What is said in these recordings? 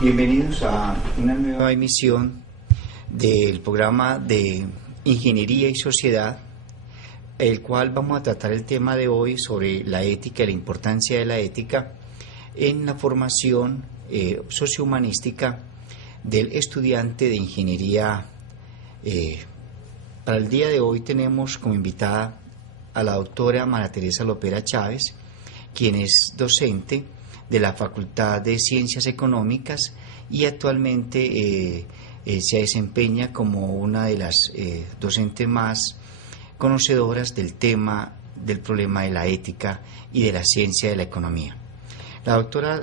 Bienvenidos a una nueva emisión del programa de Ingeniería y Sociedad, el cual vamos a tratar el tema de hoy sobre la ética y la importancia de la ética en la formación sociohumanística del estudiante de ingeniería. Para el día de hoy tenemos como invitada a la doctora María Teresa Lopera Chávez, quien es docente de la Facultad de Ciencias Económicas y actualmente se desempeña como una de las docentes más conocedoras del tema del problema de la ética y de la ciencia de la economía. La doctora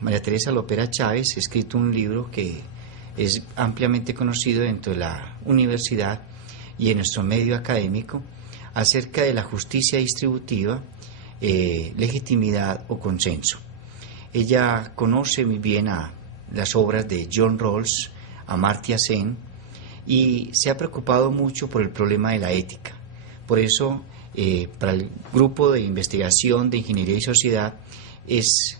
María Teresa Lopera Chávez ha escrito un libro que es ampliamente conocido dentro de la universidad y en nuestro medio académico acerca de la justicia distributiva, legitimidad o consenso. Ella conoce muy bien a las obras de John Rawls, Amartya Sen, y se ha preocupado mucho por el problema de la ética. Por eso, para el grupo de investigación de Ingeniería y Sociedad, es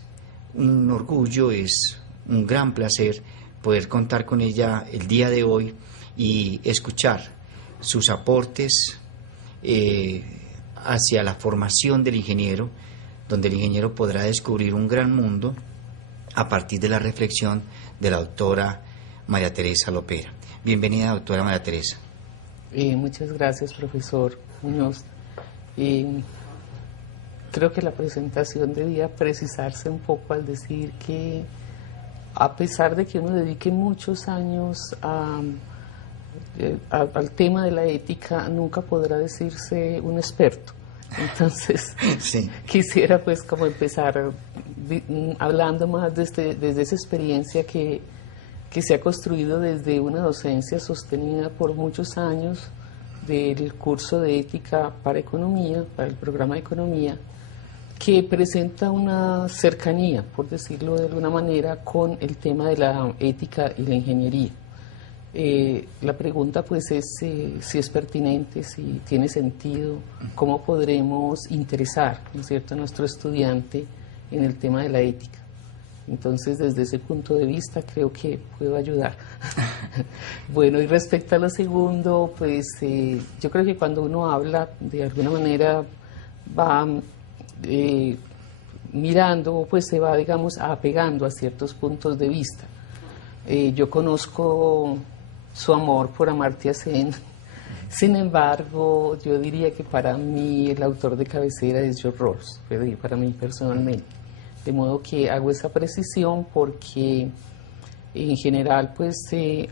un orgullo, es un gran placer poder contar con ella el día de hoy y escuchar sus aportes hacia la formación del ingeniero, donde el ingeniero podrá descubrir un gran mundo a partir de la reflexión de la doctora María Teresa Lopera. Bienvenida, doctora María Teresa. Muchas gracias, profesor Muñoz. Creo que la presentación debía precisarse un poco al decir que a pesar de que uno dedique muchos años al tema de la ética, nunca podrá decirse un experto. Entonces, sí. Quisiera pues como empezar hablando más desde esa experiencia que se ha construido desde una docencia sostenida por muchos años del curso de ética para economía, para el programa de economía, que presenta una cercanía, por decirlo de alguna manera, con el tema de la ética y la ingeniería. La pregunta pues es si es pertinente, si tiene sentido, cómo podremos interesar, ¿no es cierto?, a nuestro estudiante en el tema de la ética. Entonces, desde ese punto de vista creo que puedo ayudar. Bueno, y respecto a lo segundo, pues yo creo que cuando uno habla, de alguna manera va mirando, pues se va, digamos, apegando a ciertos puntos de vista. Yo conozco su amor por Amartya Sen. Sin embargo, yo diría que para mí el autor de cabecera es John Rawls, para mí personalmente. De modo que hago esa precisión porque en general, pues,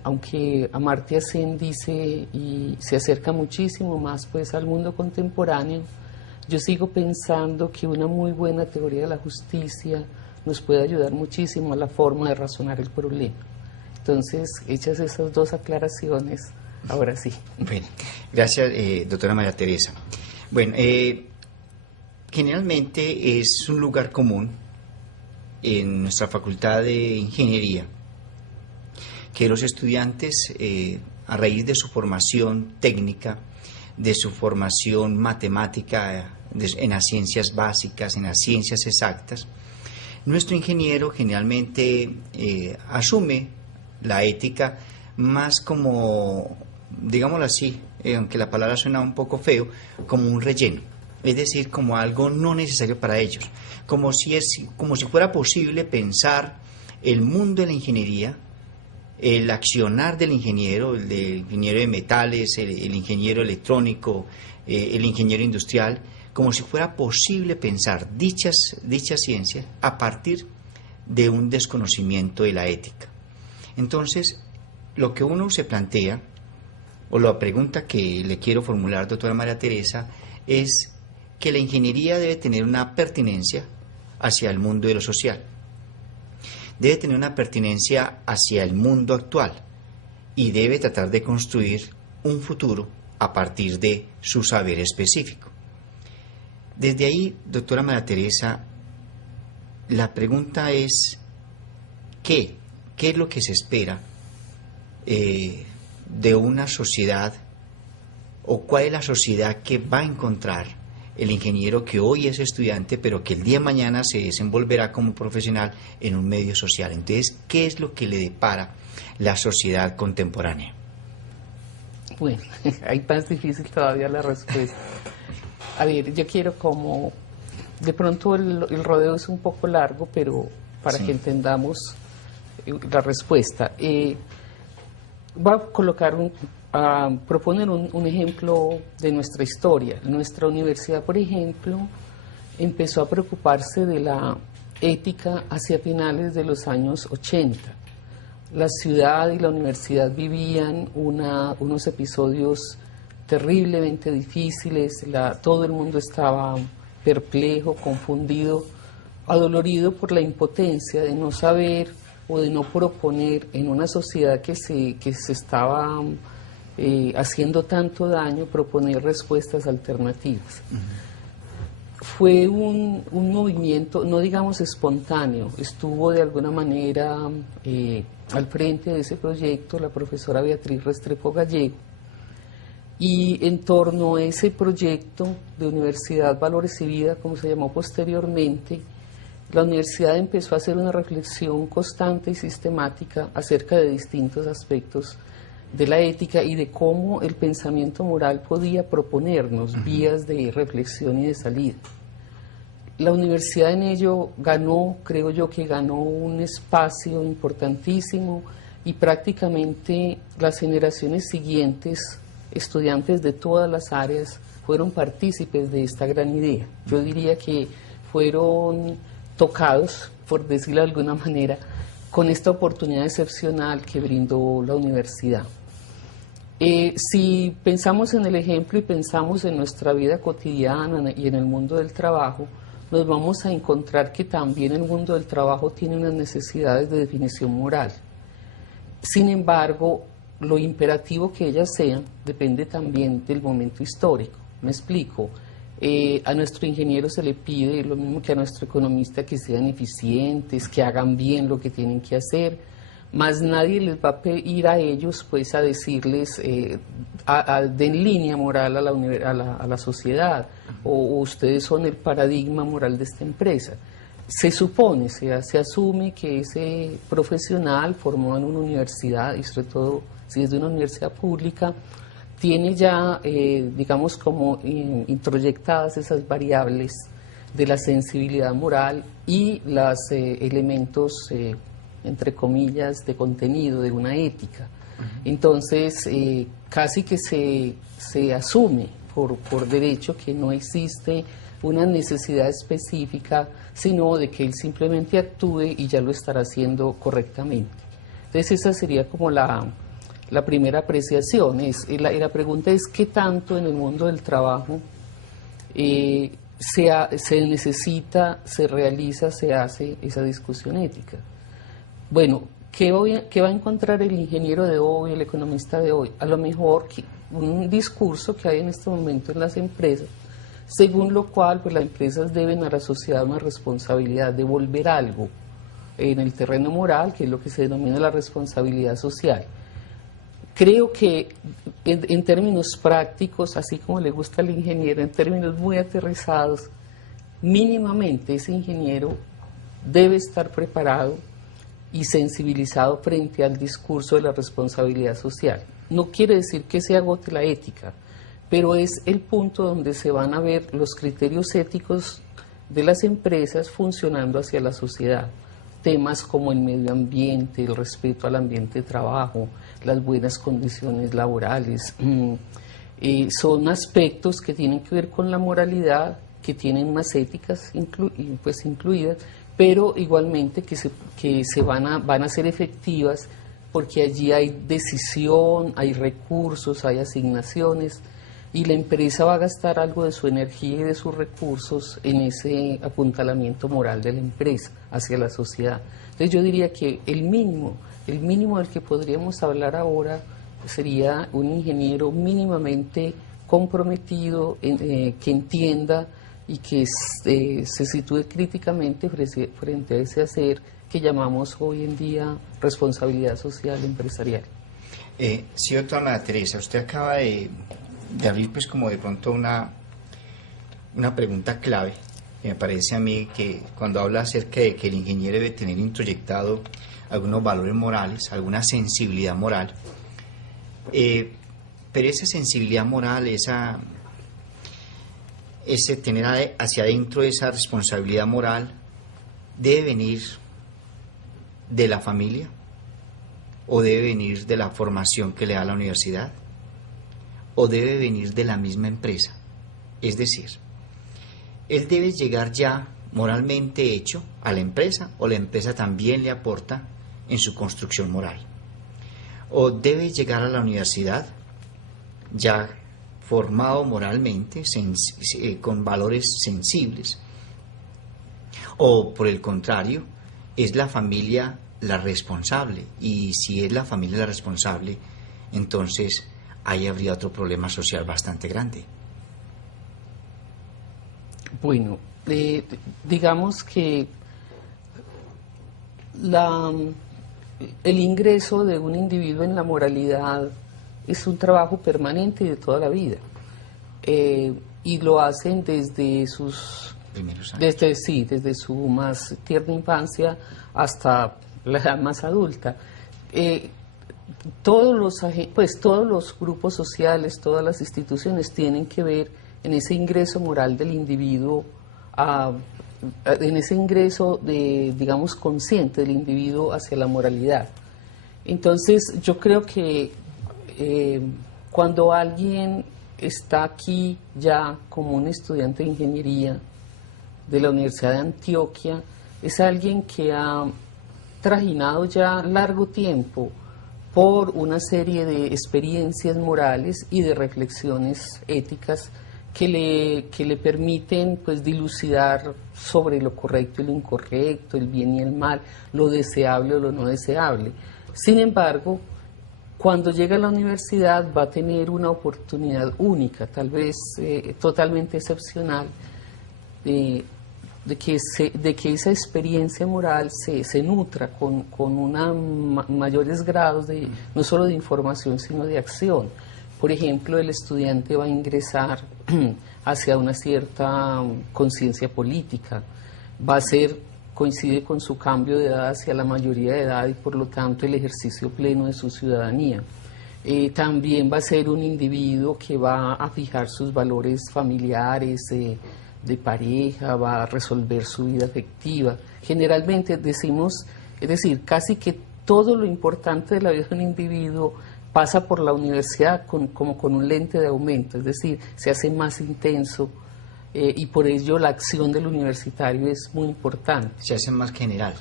aunque Amartya Sen dice y se acerca muchísimo más pues al mundo contemporáneo, yo sigo pensando que una muy buena teoría de la justicia nos puede ayudar muchísimo a la forma de razonar el problema. Entonces, hechas esas dos aclaraciones, ahora sí. Bueno, gracias, doctora María Teresa. Bueno, generalmente es un lugar común en nuestra Facultad de Ingeniería que los estudiantes, a raíz de su formación técnica, de su formación matemática en las ciencias básicas, en las ciencias exactas, nuestro ingeniero generalmente asume la ética más como, digámoslo así, aunque la palabra suena un poco feo, como un relleno, es decir, como algo no necesario para ellos, como si fuera posible pensar el mundo de la ingeniería, el accionar del ingeniero, el del ingeniero de metales, el ingeniero electrónico, el ingeniero industrial, como si fuera posible pensar dichas ciencias a partir de un desconocimiento de la ética. Entonces, lo que uno se plantea, o la pregunta que le quiero formular, doctora María Teresa, es que la ingeniería debe tener una pertinencia hacia el mundo de lo social, debe tener una pertinencia hacia el mundo actual y debe tratar de construir un futuro a partir de su saber específico. Desde ahí, doctora María Teresa, la pregunta es, ¿qué es lo que se espera de una sociedad, o cuál es la sociedad que va a encontrar el ingeniero que hoy es estudiante, pero que el día de mañana se desenvolverá como profesional en un medio social. Entonces, ¿qué es lo que le depara la sociedad contemporánea? Bueno, ahí más difícil todavía la respuesta. A ver, yo quiero como, de pronto el rodeo es un poco largo, pero para que entendamos la respuesta. Voy a colocar proponer un ejemplo de nuestra historia. Nuestra universidad, por ejemplo, empezó a preocuparse de la ética hacia finales de los años 80. La ciudad y la universidad vivían unos episodios terriblemente difíciles, todo el mundo estaba perplejo, confundido, adolorido por la impotencia de no saber o de no proponer en una sociedad que se estaba haciendo tanto daño, proponer respuestas alternativas. Fue un movimiento, no digamos espontáneo, estuvo de alguna manera al frente de ese proyecto la profesora Beatriz Restrepo Gallego, y en torno a ese proyecto de Universidad Valores y Vida, como se llamó posteriormente, la universidad empezó a hacer una reflexión constante y sistemática acerca de distintos aspectos de la ética y de cómo el pensamiento moral podía proponernos vías de reflexión y de salida. La universidad en ello ganó, creo yo que ganó un espacio importantísimo, y prácticamente las generaciones siguientes, estudiantes de todas las áreas, fueron partícipes de esta gran idea. Yo diría que fueron tocados, por decirlo de alguna manera, con esta oportunidad excepcional que brindó la universidad. Si pensamos en el ejemplo y pensamos en nuestra vida cotidiana y en el mundo del trabajo, nos vamos a encontrar que también el mundo del trabajo tiene unas necesidades de definición moral. Sin embargo, lo imperativo que ellas sean depende también del momento histórico. Me explico. A nuestro ingeniero se le pide lo mismo que a nuestro economista, que sean eficientes, que hagan bien lo que tienen que hacer, más nadie les va a pedir a ellos pues a decirles den línea moral a la sociedad, o ustedes son el paradigma moral de esta empresa. Se supone, se asume que ese profesional formado en una universidad, y sobre todo si es de una universidad pública, tiene ya, digamos, como introyectadas esas variables de la sensibilidad moral y los elementos, entre comillas, de contenido, de una ética. Entonces, casi que se asume por derecho que no existe una necesidad específica, sino de que él simplemente actúe y ya lo estará haciendo correctamente. Entonces, esa sería como la primera apreciación. La pregunta es: ¿qué tanto en el mundo del trabajo se necesita, se realiza, se hace esa discusión ética? Bueno, ¿qué va a encontrar el ingeniero de hoy, el economista de hoy? A lo mejor un discurso que hay en este momento en las empresas, según lo cual pues las empresas deben a la sociedad una responsabilidad, devolver algo en el terreno moral, que es lo que se denomina la responsabilidad social. Creo que en términos prácticos, así como le gusta al ingeniero, en términos muy aterrizados, mínimamente ese ingeniero debe estar preparado y sensibilizado frente al discurso de la responsabilidad social. No quiere decir que se agote la ética, pero es el punto donde se van a ver los criterios éticos de las empresas funcionando hacia la sociedad. Temas como el medio ambiente, el respeto al ambiente de trabajo, las buenas condiciones laborales, son aspectos que tienen que ver con la moralidad, que tienen unas éticas incluidas, pero igualmente que van a ser efectivas, porque allí hay decisión, hay recursos, hay asignaciones, y la empresa va a gastar algo de su energía y de sus recursos en ese apuntalamiento moral de la empresa hacia la sociedad. Entonces yo diría que el mínimo del que podríamos hablar ahora sería un ingeniero mínimamente comprometido, que entienda y que se sitúe críticamente frente a ese hacer que llamamos hoy en día responsabilidad social empresarial. Sí, doctora María Teresa, usted acaba de abrir pues como de pronto una pregunta clave, que me parece a mí que cuando habla acerca de que el ingeniero debe tener introyectado algunos valores morales, alguna sensibilidad moral, pero esa sensibilidad moral, ese tener hacia adentro esa responsabilidad moral, debe venir de la familia o debe venir de la formación que le da la universidad o debe venir de la misma empresa. Es decir, él debe llegar ya moralmente hecho a la empresa o la empresa también le aporta en su construcción moral. O debe llegar a la universidad ya formado moralmente, con valores sensibles. O por el contrario, es la familia la responsable. Y si es la familia la responsable, entonces ahí habría otro problema social bastante grande. Bueno, digamos que el ingreso de un individuo en la moralidad es un trabajo permanente de toda la vida, y lo hacen desde sus primeros años. Desde su más tierna infancia hasta la edad más adulta. Todos los grupos sociales, todas las instituciones tienen que ver en ese ingreso moral del individuo, en ese ingreso digamos, consciente del individuo hacia la moralidad. Entonces, yo creo que cuando alguien está aquí ya como un estudiante de ingeniería de la Universidad de Antioquia, es alguien que ha trajinado ya largo tiempo por una serie de experiencias morales y de reflexiones éticas que le permiten, pues, dilucidar sobre lo correcto y lo incorrecto, el bien y el mal, lo deseable o lo no deseable. Sin embargo, cuando llega a la universidad va a tener una oportunidad única, tal vez totalmente excepcional, de que esa experiencia moral se nutra con mayores grados no solo de información, sino de acción. Por ejemplo, el estudiante va a ingresar hacia una cierta conciencia política, coincide con su cambio de edad hacia la mayoría de edad y por lo tanto el ejercicio pleno de su ciudadanía. También va a ser un individuo que va a fijar sus valores familiares, de pareja, va a resolver su vida afectiva. Generalmente decimos, es decir, casi que todo lo importante de la vida de un individuo pasa por la universidad como con un lente de aumento, es decir, se hace más intenso, y por ello la acción del universitario es muy importante. Se hace más general.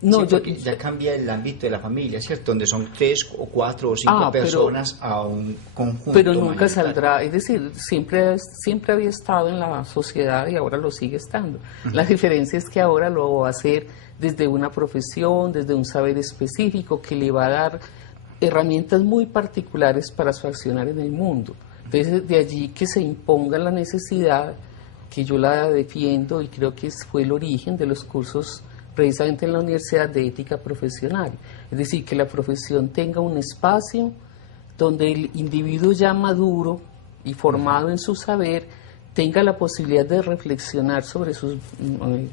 No, sí, ya cambia el ámbito de la familia, ¿cierto? Donde son 3 o 4 o 5 personas a un conjunto. Pero nunca saldrá, es decir, siempre había estado en la sociedad y ahora lo sigue estando. La diferencia es que ahora lo va a hacer desde una profesión, desde un saber específico que le va a dar herramientas muy particulares para su accionar en el mundo. Entonces, de allí que se imponga la necesidad, que yo la defiendo y creo que fue el origen de los cursos precisamente en la Universidad de Ética Profesional. Es decir, que la profesión tenga un espacio donde el individuo ya maduro y formado en su saber tenga la posibilidad de reflexionar sobre sus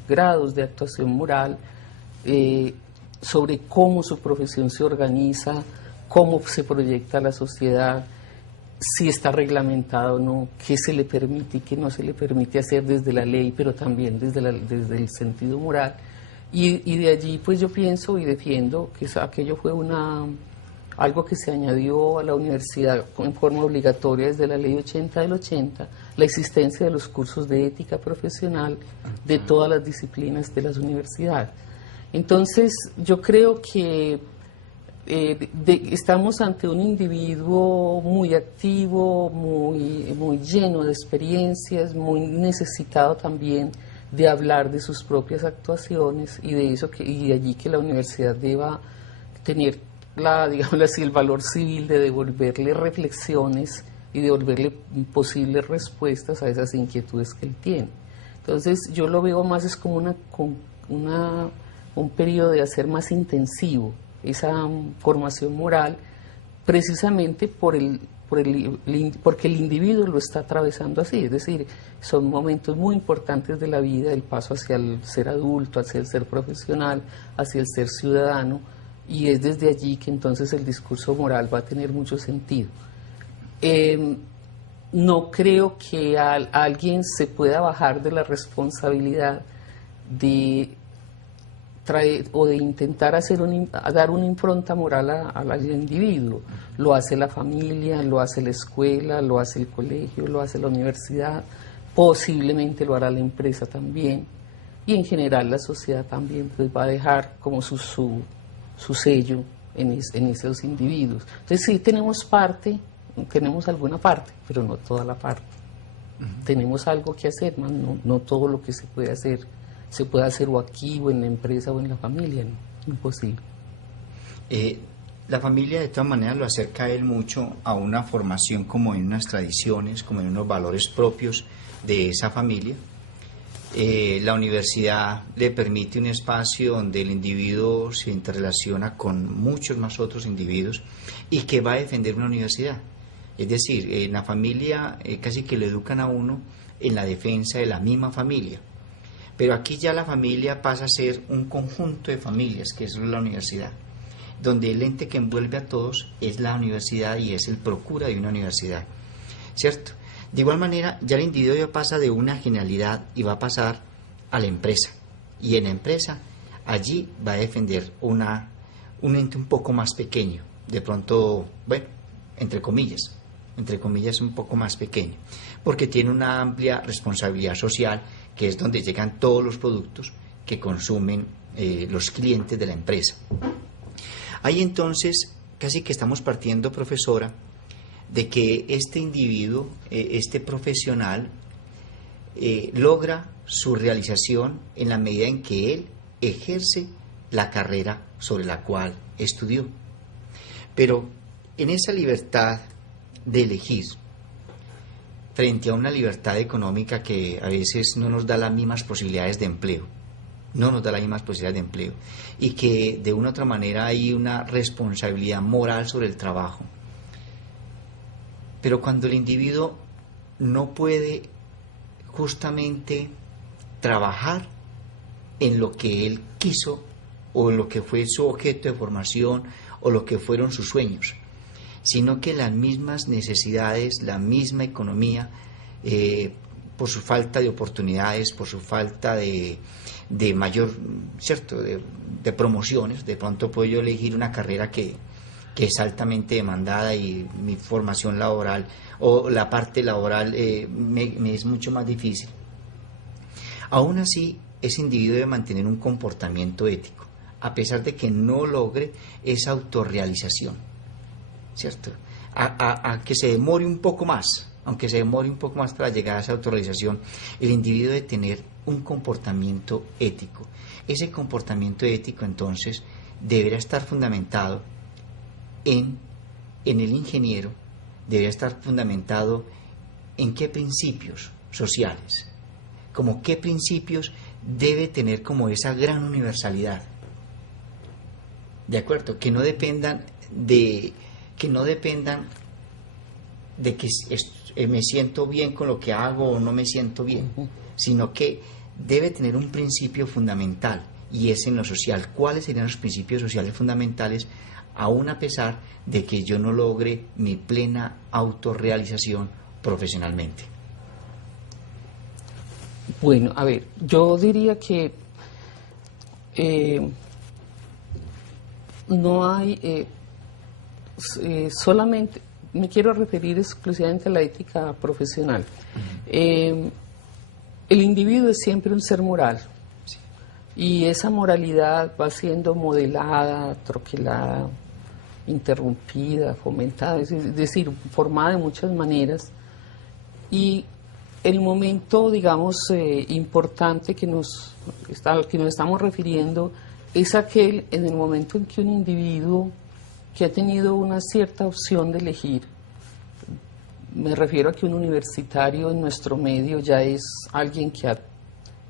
grados de actuación moral, sobre cómo su profesión se organiza, cómo se proyecta a la sociedad, si está reglamentada o no, qué se le permite y qué no se le permite hacer desde la ley, pero también desde el sentido moral. Y de allí pues yo pienso y defiendo que aquello fue algo que se añadió a la universidad en forma obligatoria desde la ley 80 del 80, la existencia de los cursos de ética profesional de todas las disciplinas de las universidades. Entonces yo creo que estamos ante un individuo muy activo, muy lleno de experiencias, muy necesitado también de hablar de sus propias actuaciones y de allí que la universidad deba tener digamos así, el valor civil de devolverle reflexiones y devolverle posibles respuestas a esas inquietudes que él tiene. Entonces yo lo veo más es como un periodo de hacer más intensivo esa formación moral, precisamente por porque el individuo lo está atravesando así, es decir, son momentos muy importantes de la vida, el paso hacia el ser adulto, hacia el ser profesional, hacia el ser ciudadano, y es desde allí que entonces el discurso moral va a tener mucho sentido. No creo que alguien se pueda bajar de la responsabilidad de o de intentar dar una impronta moral al individuo. Lo hace la familia, lo hace la escuela, lo hace el colegio, lo hace la universidad, posiblemente lo hará la empresa también, y en general la sociedad también pues va a dejar como su sello en esos individuos. Entonces sí tenemos alguna parte, pero no toda la parte. Tenemos algo que hacer, no todo lo que se puede hacer o aquí, o en la empresa, o en la familia, ¿no? Imposible. La familia de todas maneras lo acerca a él mucho a una formación como en unas tradiciones, como en unos valores propios de esa familia. La universidad le permite un espacio donde el individuo se interrelaciona con muchos más otros individuos y que va a defender una universidad. Es decir, en la familia casi que le educan a uno en la defensa de la misma familia. Pero aquí ya la familia pasa a ser un conjunto de familias, que es la universidad, donde el ente que envuelve a todos es la universidad y es el procura de una universidad, ¿cierto? De igual manera, ya el individuo ya pasa de una generalidad y va a pasar a la empresa. Y en la empresa, allí va a defender un ente un poco más pequeño, de pronto, bueno, entre comillas un poco más pequeño, porque tiene una amplia responsabilidad social, que es donde llegan todos los productos que consumen los clientes de la empresa. Ahí entonces casi que estamos partiendo, profesora, de que este individuo, este profesional, logra su realización en la medida en que él ejerce la carrera sobre la cual estudió. Pero en esa libertad de elegir, frente a una libertad económica que a veces no nos da las mismas posibilidades de empleo, y que de una u otra manera hay una responsabilidad moral sobre el trabajo. Pero cuando el individuo no puede justamente trabajar en lo que él quiso o en lo que fue su objeto de formación o lo que fueron sus sueños, sino que las mismas necesidades, la misma economía, por su falta de oportunidades, por su falta de mayor, ¿cierto?, de promociones, de pronto puedo yo elegir una carrera que es altamente demandada y mi formación laboral o la parte laboral me es mucho más difícil. Aún así, ese individuo debe mantener un comportamiento ético, a pesar de que no logre esa autorrealización, ¿cierto? A que se demore un poco más, aunque se demore un poco más para llegar a esa autorrealización, el individuo debe tener un comportamiento ético. Ese comportamiento ético, entonces, deberá estar fundamentado en el ingeniero, deberá estar fundamentado en qué principios sociales, como qué principios debe tener como esa gran universalidad, ¿de acuerdo? Que no dependan de que me siento bien con lo que hago o no me siento bien, sino que debe tener un principio fundamental, y es en lo social. ¿Cuáles serían los principios sociales fundamentales, aún a pesar de que yo no logre mi plena autorrealización profesionalmente? Bueno, a ver, yo diría que no hay solamente, me quiero referir exclusivamente a la ética profesional. El individuo es siempre un ser moral, sí, y esa moralidad va siendo modelada, troquelada, interrumpida, fomentada, es decir, formada de muchas maneras, y el momento, digamos, importante que nos estamos refiriendo es aquel en el momento en que un individuo que ha tenido una cierta opción de elegir, me refiero a que un universitario en nuestro medio ya es alguien que ha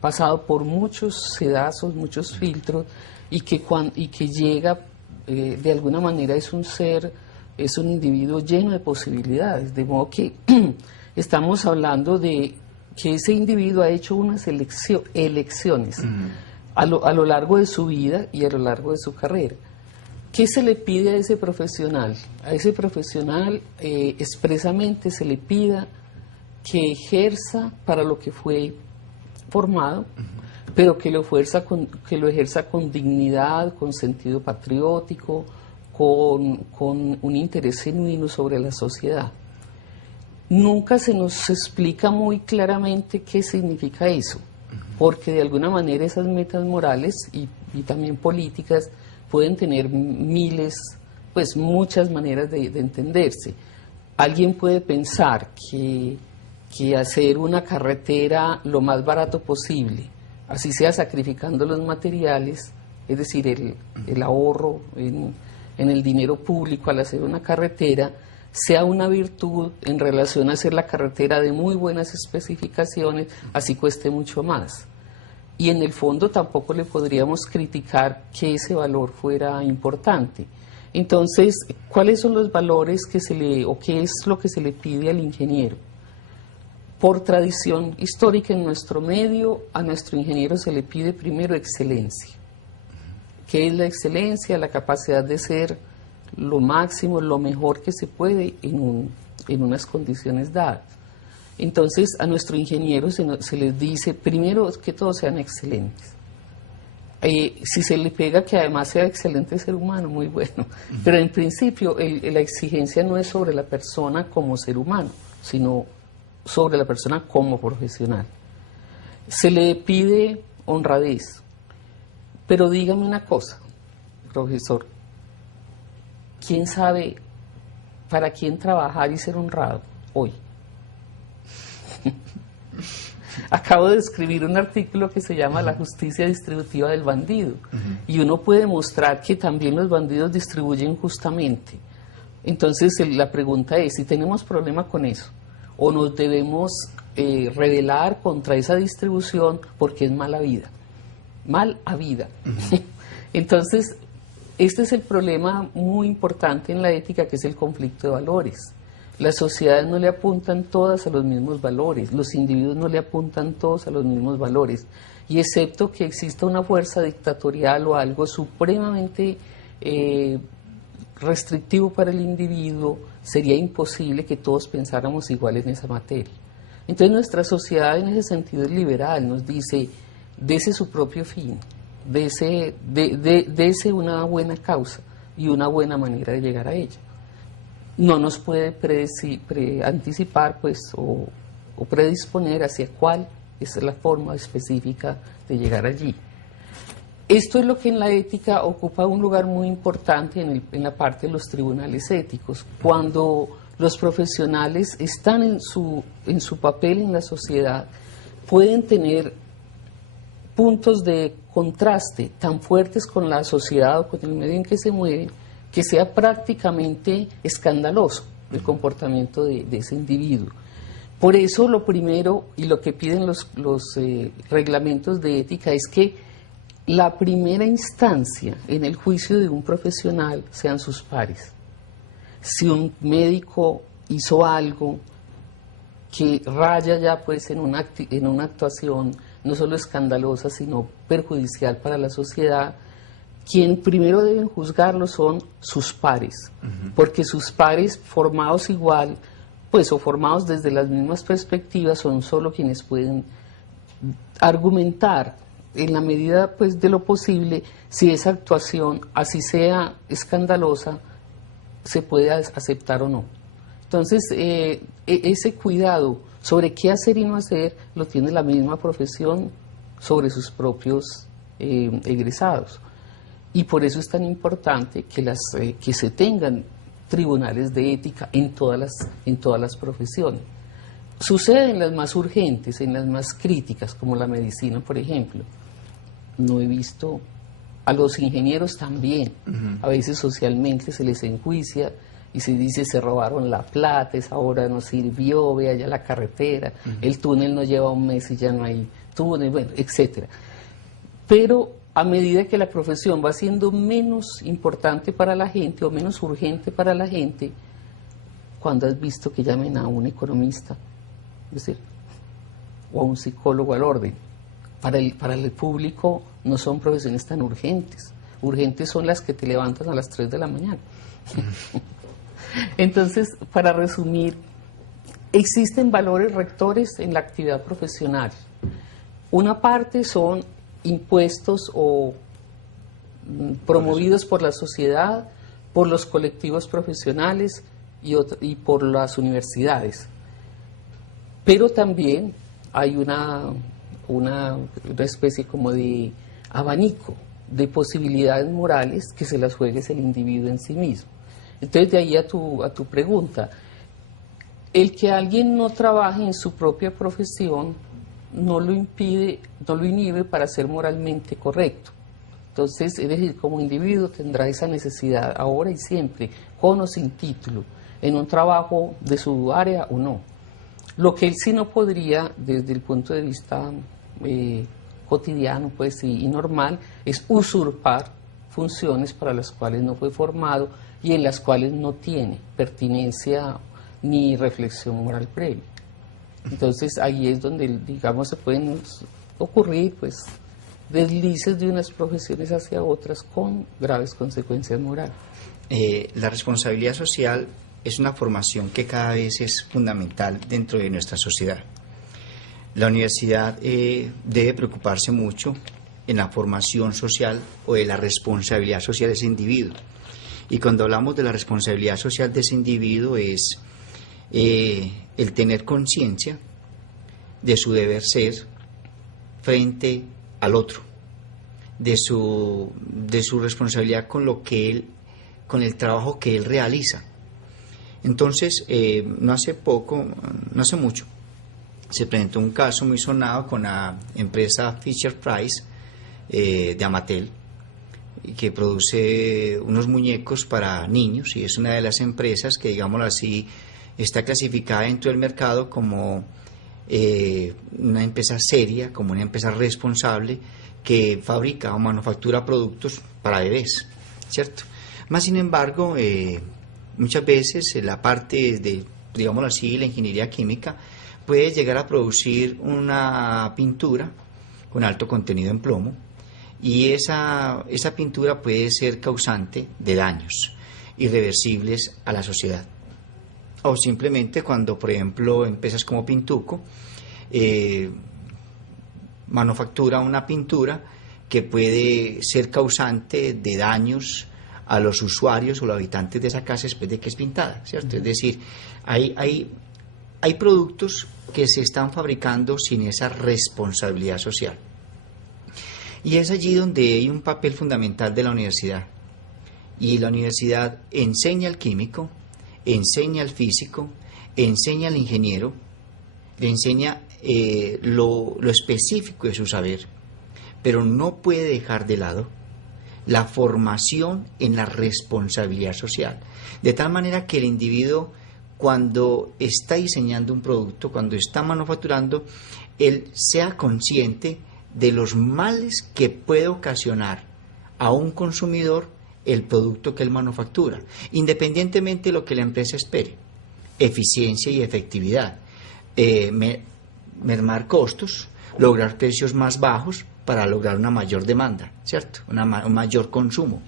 pasado por muchos sedazos, muchos filtros, y que llega, de alguna manera es un ser es un individuo lleno de posibilidades, de modo que estamos hablando de que ese individuo ha hecho unas elecciones a lo largo de su vida y a lo largo de su carrera. ¿Qué se le pide a ese profesional? A ese profesional expresamente se le pida que ejerza para lo que fue formado, pero que lo ejerza con dignidad, con sentido patriótico, con un interés genuino sobre la sociedad. Nunca se nos explica muy claramente qué significa eso, porque de alguna manera esas metas morales y también políticas pueden tener muchas maneras de entenderse. Alguien puede pensar que hacer una carretera lo más barato posible, así sea sacrificando los materiales, es decir, el ahorro en el dinero público al hacer una carretera, sea una virtud en relación a hacer la carretera de muy buenas especificaciones, así cueste mucho más. Y en el fondo tampoco le podríamos criticar que ese valor fuera importante. Entonces, ¿cuáles son los valores o qué es lo que se le pide al ingeniero? Por tradición histórica en nuestro medio, a nuestro ingeniero se le pide primero excelencia. ¿Qué es la excelencia? La capacidad de ser lo máximo, lo mejor que se puede en unas condiciones dadas. Entonces, a nuestro ingeniero se les dice, primero, que todos sean excelentes. Si se le pega que además sea excelente ser humano, muy bueno. Pero en principio, la exigencia no es sobre la persona como ser humano, sino sobre la persona como profesional. Se le pide honradez. Pero dígame una cosa, profesor, ¿quién sabe para quién trabajar y ser honrado hoy? Acabo de escribir un artículo que se llama La justicia distributiva del bandido, y uno puede mostrar que también los bandidos distribuyen justamente. Entonces la pregunta es, si tenemos problema con eso, o nos debemos rebelar contra esa distribución porque es mala vida. Mal a vida. Entonces, este es el problema muy importante en la ética, que es el conflicto de valores. Las sociedades no le apuntan todas a los mismos valores, los individuos no le apuntan todos a los mismos valores, y excepto que exista una fuerza dictatorial o algo supremamente restrictivo para el individuo, sería imposible que todos pensáramos igual en esa materia. Entonces nuestra sociedad en ese sentido es liberal, nos dice, dese su propio fin, dese una buena causa y una buena manera de llegar a ella. No nos puede anticipar o predisponer hacia cuál es la forma específica de llegar allí. Esto es lo que en la ética ocupa un lugar muy importante en la parte de los tribunales éticos. Cuando los profesionales están en su papel en la sociedad, pueden tener puntos de contraste tan fuertes con la sociedad o con el medio en que se mueven, que sea prácticamente escandaloso el comportamiento de ese individuo. Por eso lo primero y lo que piden los reglamentos de ética es que la primera instancia en el juicio de un profesional sean sus pares. Si un médico hizo algo que raya ya pues en una actuación no solo escandalosa, sino perjudicial para la sociedad, quien primero deben juzgarlo son sus pares, porque sus pares formados igual, pues o formados desde las mismas perspectivas, son solo quienes pueden argumentar en la medida pues de lo posible si esa actuación, así sea escandalosa, se puede aceptar o no. Entonces, ese cuidado sobre qué hacer y no hacer lo tiene la misma profesión sobre sus propios egresados. Y por eso es tan importante que se tengan tribunales de ética en todas las profesiones. Sucede en las más urgentes, en las más críticas, como la medicina, por ejemplo. No he visto, a los ingenieros también, a veces socialmente se les enjuicia y se dice se robaron la plata, esa obra no sirvió, vea ya la carretera, el túnel no lleva un mes y ya no hay túnel, bueno, etcétera. Pero a medida que la profesión va siendo menos importante para la gente o menos urgente para la gente, cuando has visto que llamen a un economista, es decir, o a un psicólogo al orden. Para el público no son profesiones tan urgentes. Urgentes son las que te levantan a las 3 de la mañana. Entonces, para resumir, existen valores rectores en la actividad profesional. Una parte son impuestos o promovidos por la sociedad, por los colectivos profesionales y por las universidades. Pero también hay una especie como de abanico de posibilidades morales que se las juegue el individuo en sí mismo. Entonces, de ahí a tu pregunta, el que alguien no trabaje en su propia profesión no lo inhibe para ser moralmente correcto. Entonces, es decir, como individuo tendrá esa necesidad ahora y siempre, con o sin título, en un trabajo de su área o no. Lo que él sí no podría, desde el punto de vista cotidiano pues, y normal, es usurpar funciones para las cuales no fue formado y en las cuales no tiene pertinencia ni reflexión moral previa. Entonces ahí es donde, digamos, se pueden ocurrir pues deslices de unas profesiones hacia otras con graves consecuencias morales. La responsabilidad social es una formación que cada vez es fundamental dentro de nuestra sociedad. La universidad debe preocuparse mucho en la formación social o de la responsabilidad social de ese individuo. Y cuando hablamos de la responsabilidad social de ese individuo es el tener conciencia de su deber ser frente al otro, de su responsabilidad con el trabajo que él realiza. Entonces, no hace mucho, se presentó un caso muy sonado con la empresa Fisher Price de Amatel, que produce unos muñecos para niños, y es una de las empresas que, digámoslo así, está clasificada dentro del mercado como una empresa seria, como una empresa responsable que fabrica o manufactura productos para bebés, ¿cierto? Más sin embargo, muchas veces la parte de, digámoslo así, la ingeniería química puede llegar a producir una pintura con alto contenido en plomo, y esa pintura puede ser causante de daños irreversibles a la sociedad. O simplemente cuando, por ejemplo, empresas como Pintuco manufactura una pintura que puede ser causante de daños a los usuarios o los habitantes de esa casa después de que es pintada, ¿cierto? Es decir, hay productos que se están fabricando sin esa responsabilidad social. Y es allí donde hay un papel fundamental de la universidad. Y la universidad enseña al químico, enseña al físico, enseña al ingeniero, le enseña lo específico de su saber, pero no puede dejar de lado la formación en la responsabilidad social. De tal manera que el individuo, cuando está diseñando un producto, cuando está manufacturando, él sea consciente de los males que puede ocasionar a un consumidor el producto que él manufactura, independientemente de lo que la empresa espere: eficiencia y efectividad, mermar costos, lograr precios más bajos para lograr una mayor demanda, ¿cierto? Un mayor consumo.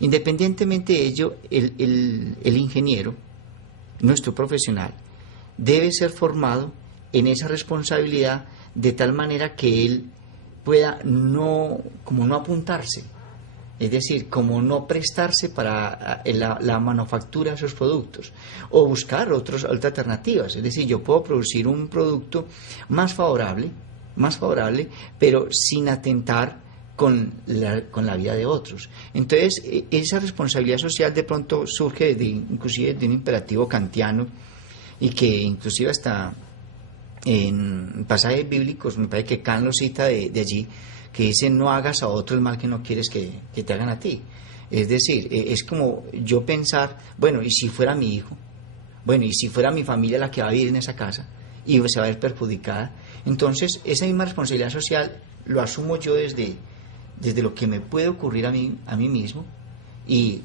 Independientemente de ello, el ingeniero, nuestro profesional, debe ser formado en esa responsabilidad de tal manera que él pueda no apuntarse, es decir, como no prestarse para la manufactura de esos productos, o buscar otras alternativas. Es decir, yo puedo producir un producto más favorable, pero sin atentar con la vida de otros. Entonces, esa responsabilidad social de pronto surge inclusive de un imperativo kantiano, y que inclusive hasta en pasajes bíblicos, me parece que Kant lo cita de allí, que dice: no hagas a otro el mal que no quieres que te hagan a ti. Es decir, es como yo pensar, bueno, ¿y si fuera mi hijo? Bueno, ¿y si fuera mi familia la que va a vivir en esa casa y se va a ver perjudicada? Entonces, esa misma responsabilidad social lo asumo yo desde desde lo que me puede ocurrir a mí mismo, y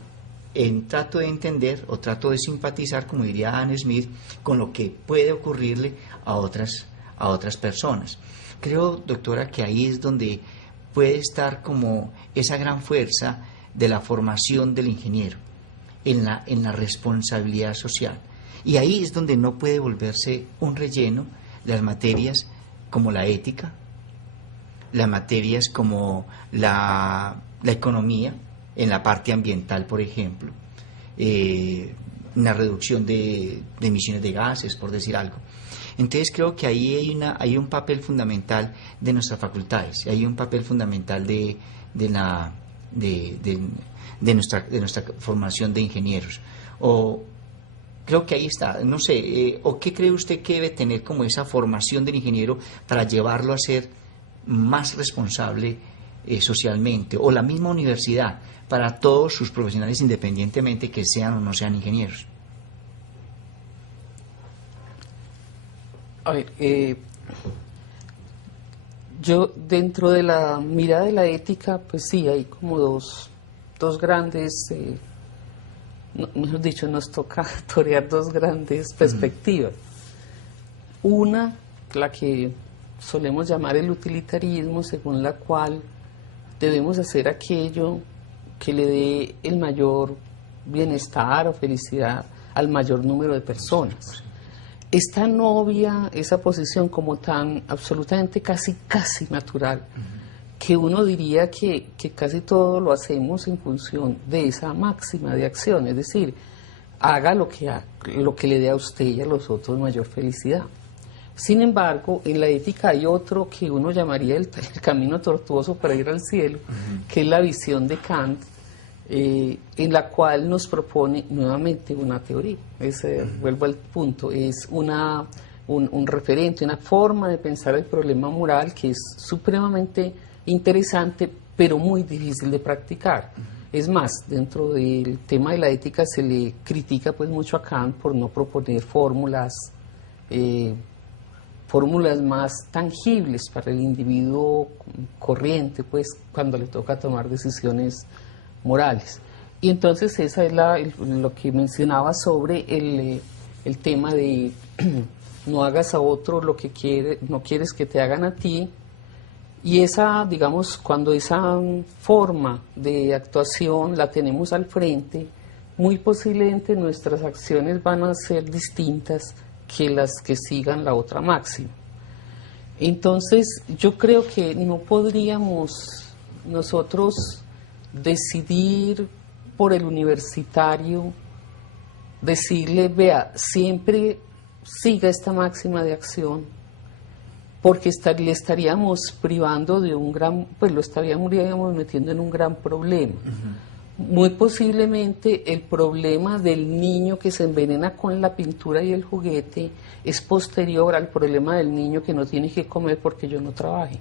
trato de entender o trato de simpatizar, como diría Adam Smith, con lo que puede ocurrirle a otras personas. Creo, doctora, que ahí es donde puede estar como esa gran fuerza de la formación del ingeniero, en la responsabilidad social. Y ahí es donde no puede volverse un relleno las materias como la ética, las materias como la economía, en la parte ambiental, por ejemplo, una reducción de emisiones de gases, por decir algo. Entonces creo que ahí hay un papel fundamental de nuestras facultades, hay un papel fundamental de nuestra formación de ingenieros. Creo que ahí está, no sé, ¿o qué cree usted que debe tener como esa formación del ingeniero para llevarlo a ser más responsable socialmente, o la misma universidad para todos sus profesionales, independientemente que sean o no sean ingenieros? A ver, yo dentro de la mirada de la ética, pues sí, hay como dos grandes, mejor dicho, nos toca torear dos grandes perspectivas. Una, la que solemos llamar el utilitarismo, según la cual debemos hacer aquello que le dé el mayor bienestar o felicidad al mayor número de personas. Es tan obvia esa posición, como tan absolutamente casi natural, que uno diría que casi todo lo hacemos en función de esa máxima de acción, es decir, haga lo que le dé a usted y a los otros mayor felicidad. Sin embargo, en la ética hay otro que uno llamaría el camino tortuoso para ir al cielo, que es la visión de Kant, en la cual nos propone nuevamente una teoría. Vuelvo al punto, es un referente, una forma de pensar el problema moral que es supremamente interesante, pero muy difícil de practicar. Es más, dentro del tema de la ética se le critica pues mucho a Kant por no proponer fórmulas más tangibles para el individuo corriente, pues cuando le toca tomar decisiones morales. Y entonces esa es lo que mencionaba sobre el tema de no hagas a otro lo que no quieres que te hagan a ti. Y esa, digamos, cuando esa forma de actuación la tenemos al frente, muy posiblemente nuestras acciones van a ser distintas que las que sigan la otra máxima. Entonces, yo creo que no podríamos nosotros decidir por el universitario, decirle, vea, siempre siga esta máxima de acción, porque le estaríamos privando de lo estaríamos metiendo en un gran problema. Muy posiblemente el problema del niño que se envenena con la pintura y el juguete es posterior al problema del niño que no tiene que comer porque yo no trabaje.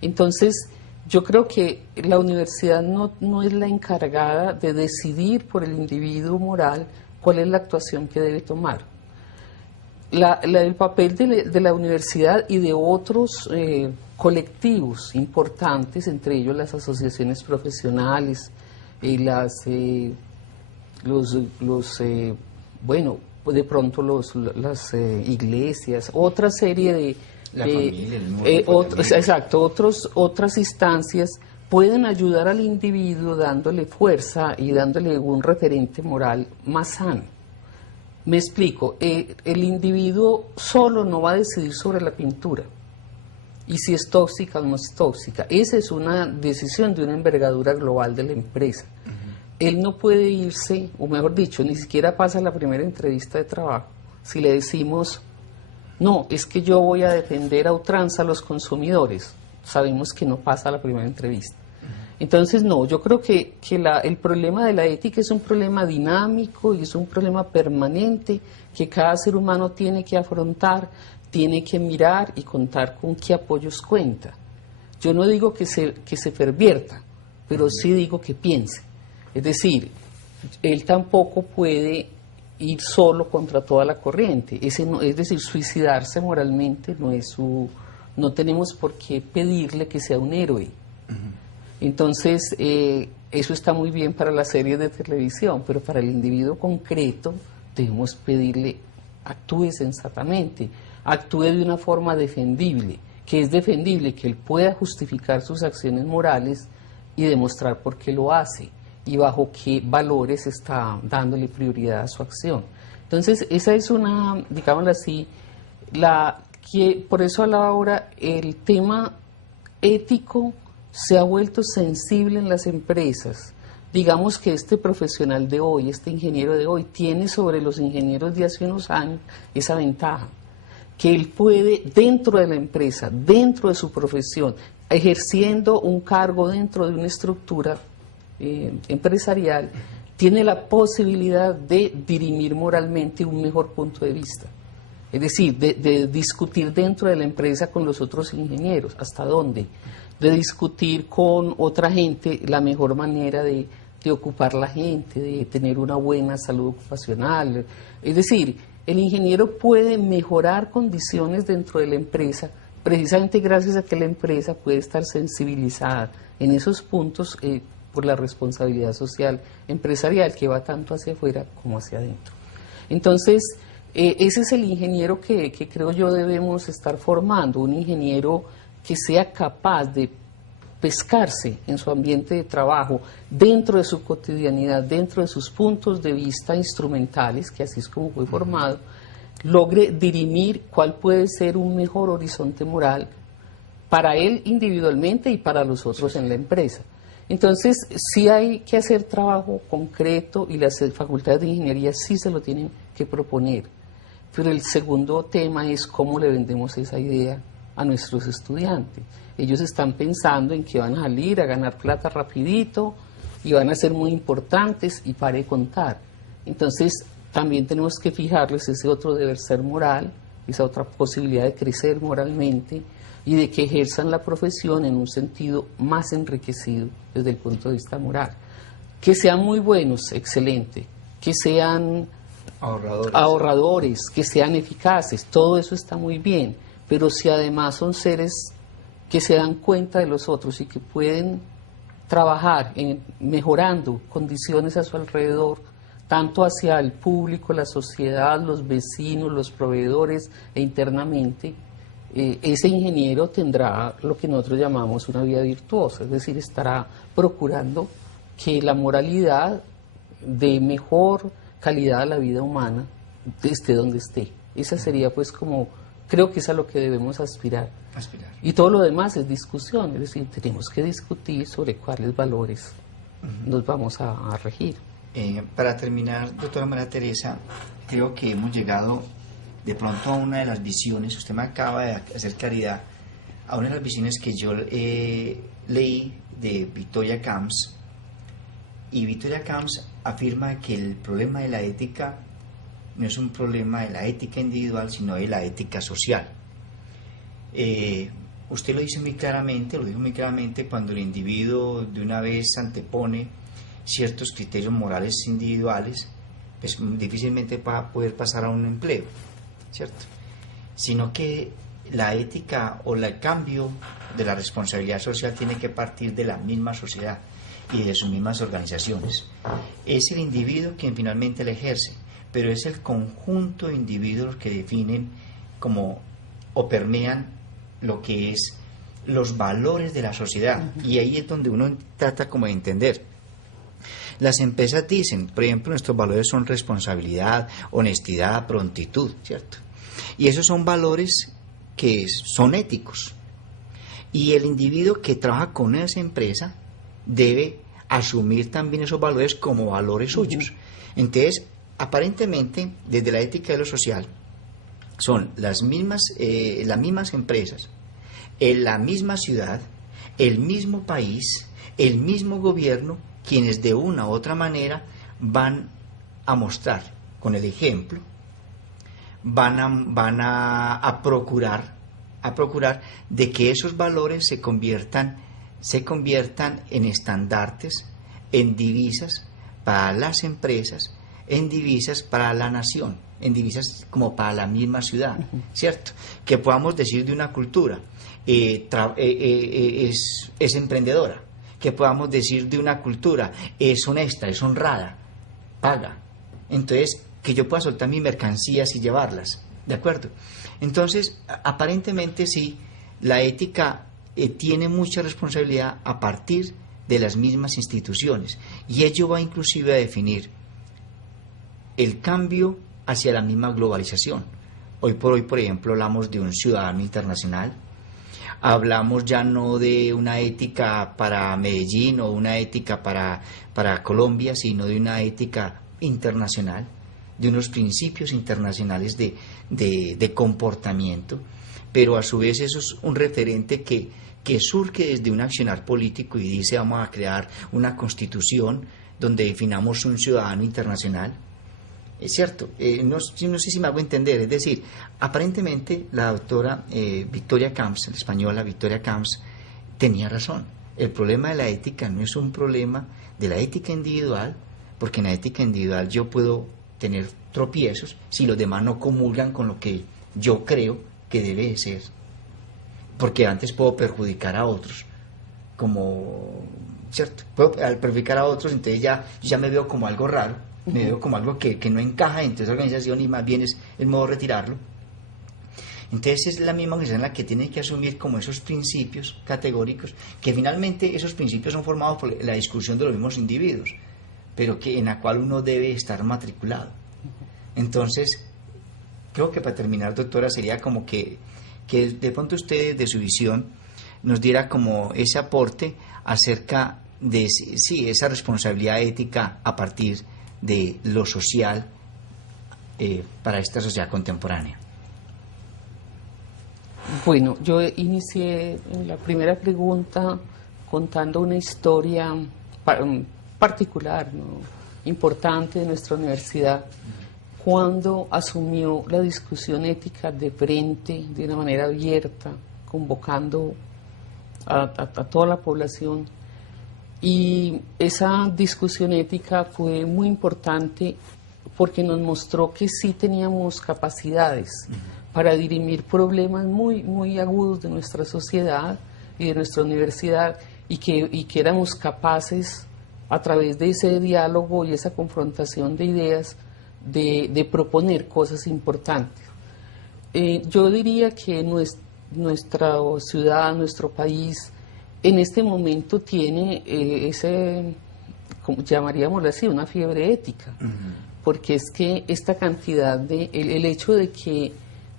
Entonces, yo creo que la universidad no es la encargada de decidir por el individuo moral cuál es la actuación que debe tomar. El papel de la universidad y de otros colectivos importantes, entre ellos las asociaciones profesionales, de pronto las iglesias, otra serie de la familia, el mundo, otras instancias pueden ayudar al individuo dándole fuerza y dándole un referente moral más sano. Me explico, el individuo solo no va a decidir sobre la pintura y si es tóxica o no es tóxica. Esa es una decisión de una envergadura global de la empresa. Él no puede irse, o mejor dicho, ni siquiera pasa la primera entrevista de trabajo si le decimos, no, es que yo voy a defender a ultranza a los consumidores. Sabemos que no pasa la primera entrevista. Entonces, no, yo creo que el problema de la ética es un problema dinámico y es un problema permanente que cada ser humano tiene que afrontar, tiene que mirar y contar con qué apoyos cuenta. Yo no digo que se pervierta, pero sí digo que piense. Es decir, él tampoco puede ir solo contra toda la corriente. Es decir, suicidarse moralmente no tenemos por qué pedirle que sea un héroe. Entonces, eso está muy bien para las series de televisión, pero para el individuo concreto debemos pedirle, actúe sensatamente, actúe de una forma defendible, que es defendible, que él pueda justificar sus acciones morales y demostrar por qué lo hace y bajo qué valores está dándole prioridad a su acción. Entonces, esa es una, digámoslo así, por eso a la hora el tema ético se ha vuelto sensible en las empresas. Digamos que este profesional de hoy, este ingeniero de hoy, tiene sobre los ingenieros de hace unos años esa ventaja, que él puede, dentro de la empresa, dentro de su profesión, ejerciendo un cargo dentro de una estructura empresarial, tiene la posibilidad de dirimir moralmente un mejor punto de vista. Es decir, de discutir dentro de la empresa con los otros ingenieros, ¿hasta dónde? De discutir con otra gente la mejor manera de ocupar la gente, de tener una buena salud ocupacional. Es decir, el ingeniero puede mejorar condiciones dentro de la empresa precisamente gracias a que la empresa puede estar sensibilizada en esos puntos por la responsabilidad social empresarial que va tanto hacia afuera como hacia adentro. Entonces, ese es el ingeniero que creo yo debemos estar formando, un ingeniero que sea capaz de pescarse en su ambiente de trabajo, dentro de su cotidianidad, dentro de sus puntos de vista instrumentales, que así es como fue formado, logre dirimir cuál puede ser un mejor horizonte moral para él individualmente y para los otros en la empresa. Entonces, sí hay que hacer trabajo concreto y las facultades de ingeniería sí se lo tienen que proponer. Pero el segundo tema es cómo le vendemos esa idea a nuestros estudiantes. Ellos están pensando en que van a salir a ganar plata rapidito y van a ser muy importantes y pare de contar. Entonces, también tenemos que fijarles ese otro deber ser moral, esa otra posibilidad de crecer moralmente y de que ejerzan la profesión en un sentido más enriquecido desde el punto de vista moral. Que sean muy buenos, excelente. Que sean ahorradores, que sean eficaces, todo eso está muy bien. Pero si además son seres que se dan cuenta de los otros y que pueden trabajar en mejorando condiciones a su alrededor, tanto hacia el público, la sociedad, los vecinos, los proveedores e internamente, ese ingeniero tendrá lo que nosotros llamamos una vida virtuosa, es decir, estará procurando que la moralidad dé mejor calidad a la vida humana, esté donde esté. Esa sería pues como, creo que es a lo que debemos aspirar. Y todo lo demás es discusión, es decir, tenemos que discutir sobre cuáles valores nos vamos a regir. Para terminar, doctora María Teresa, creo que hemos llegado de pronto a una de las visiones, usted me acaba de hacer claridad, a una de las visiones que yo leí de Victoria Camps, y Victoria Camps afirma que el problema de la ética no es un problema de la ética individual, sino de la ética social. Usted lo dice muy claramente, lo dijo muy claramente, cuando el individuo de una vez antepone ciertos criterios morales individuales, pues difícilmente va a poder pasar a un empleo, ¿cierto? Sino que la ética o el cambio de la responsabilidad social tiene que partir de la misma sociedad y de sus mismas organizaciones. Es el individuo quien finalmente la ejerce, pero es el conjunto de individuos que definen como o permean lo que es los valores de la sociedad. Y ahí es donde uno trata como de entender. Las empresas dicen, por ejemplo, nuestros valores son responsabilidad, honestidad, prontitud, ¿cierto? Y esos son valores que son éticos. Y el individuo que trabaja con esa empresa debe asumir también esos valores como valores suyos. Entonces, aparentemente, desde la ética de lo social, son las mismas empresas, en la misma ciudad, el mismo país, el mismo gobierno, quienes de una u otra manera van a mostrar con el ejemplo, van a procurar de que esos valores se conviertan en estandartes, en divisas para las empresas, en divisas para la nación, en divisas como para la misma ciudad, ¿cierto? Que podamos decir de una cultura, es emprendedora, que podamos decir de una cultura, es honesta, es honrada, paga. Entonces, que yo pueda soltar mis mercancías y llevarlas, ¿de acuerdo? Entonces, aparentemente sí, la ética tiene mucha responsabilidad a partir de las mismas instituciones, y ello va inclusive a definir el cambio hacia la misma globalización. Hoy por hoy, por ejemplo, hablamos de un ciudadano internacional, hablamos ya no de una ética para Medellín o una ética para Colombia, sino de una ética internacional, de unos principios internacionales de comportamiento, pero a su vez eso es un referente que surge desde un accionar político y dice: vamos a crear una constitución donde definamos un ciudadano internacional. Es cierto, no sé si me hago entender, es decir, aparentemente la doctora Victoria Camps, la española Victoria Camps, tenía razón. El problema de la ética no es un problema de la ética individual, porque en la ética individual yo puedo tener tropiezos si los demás no comulgan con lo que yo creo que debe ser, porque antes puedo perjudicar a otros, como, ¿cierto? Al perjudicar a otros, entonces ya me veo como algo raro, me veo como algo que no encaja en esa organización, y más bien es el modo de retirarlo. Entonces es la misma organización la que tiene que asumir como esos principios categóricos, que finalmente esos principios son formados por la discusión de los mismos individuos, pero en la cual uno debe estar matriculado. Entonces, creo que para terminar, doctora, sería como que de pronto usted, de su visión, nos diera como ese aporte acerca de, sí, esa responsabilidad ética a partir de lo social para esta sociedad contemporánea. Bueno, yo inicié la primera pregunta contando una historia particular, ¿no?, importante de nuestra universidad, cuando asumió la discusión ética de frente, de una manera abierta, convocando a toda la población. Y esa discusión ética fue muy importante porque nos mostró que sí teníamos capacidades para dirimir problemas muy, muy agudos de nuestra sociedad y de nuestra universidad, y que éramos capaces, a través de ese diálogo y esa confrontación de ideas, de proponer cosas importantes. Yo diría que nuestra ciudad, nuestro país, en este momento tiene como llamaríamos así, una fiebre ética, porque es que esta cantidad el hecho de que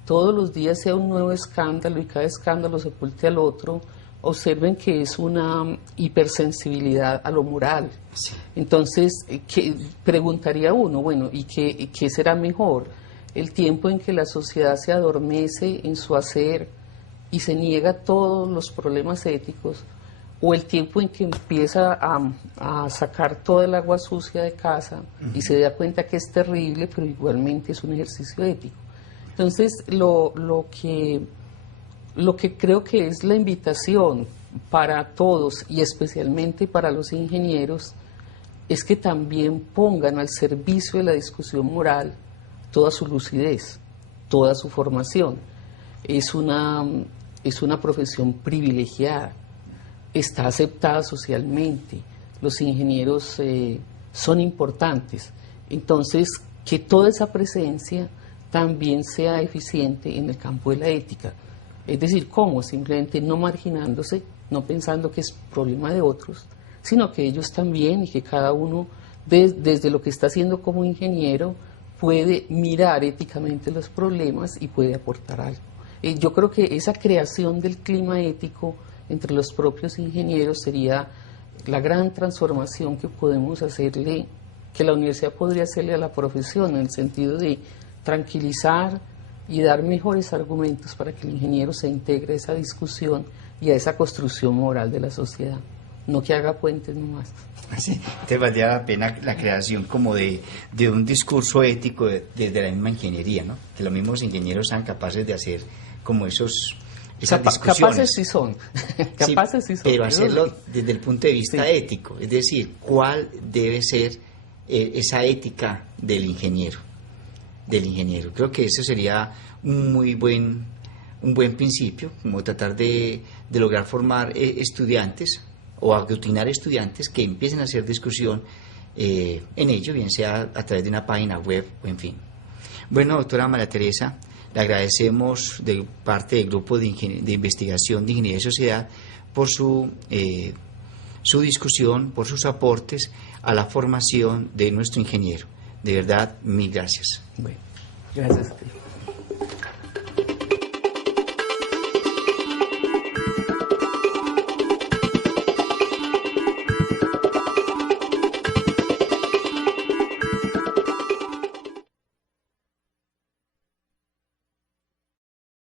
todos los días sea un nuevo escándalo y cada escándalo sepulte al otro, observen que es una hipersensibilidad a lo moral. Sí. Entonces, preguntaría uno, bueno, ¿y qué será mejor? ¿El tiempo en que la sociedad se adormece en su hacer y se niega todos los problemas éticos, o el tiempo en que empieza a sacar toda el agua sucia de casa y se da cuenta que es terrible, pero igualmente es un ejercicio ético? Entonces, lo que creo que es la invitación para todos, y especialmente para los ingenieros, es que también pongan al servicio de la discusión moral toda su lucidez, toda su formación. Es una profesión privilegiada, está aceptada socialmente, los ingenieros son importantes. Entonces, que toda esa presencia también sea eficiente en el campo de la ética. Es decir, ¿cómo? Simplemente no marginándose, no pensando que es problema de otros, sino que ellos también, y que cada uno, desde lo que está haciendo como ingeniero, puede mirar éticamente los problemas y puede aportar algo. Yo creo que esa creación del clima ético entre los propios ingenieros sería la gran transformación que podemos hacerle, que la universidad podría hacerle a la profesión, en el sentido de tranquilizar y dar mejores argumentos para que el ingeniero se integre a esa discusión y a esa construcción moral de la sociedad, no que haga puentes nomás. Sí, te valdría la pena la creación como de un discurso ético desde la misma ingeniería, ¿no? Que los mismos ingenieros sean capaces de hacer como esas discusiones. Capaces sí son, capaces sí son. Pero hacerlo desde el punto de vista ético, es decir, ¿cuál debe ser esa ética del ingeniero? Creo que eso sería un buen principio, como tratar de lograr formar estudiantes o aglutinar estudiantes que empiecen a hacer discusión en ello, bien sea a través de una página web o en fin. Bueno, doctora María Teresa, le agradecemos de parte del Grupo de Investigación de Ingeniería y Sociedad por su discusión, por sus aportes a la formación de nuestro ingeniero. De verdad, mil gracias. Bueno, gracias a ti.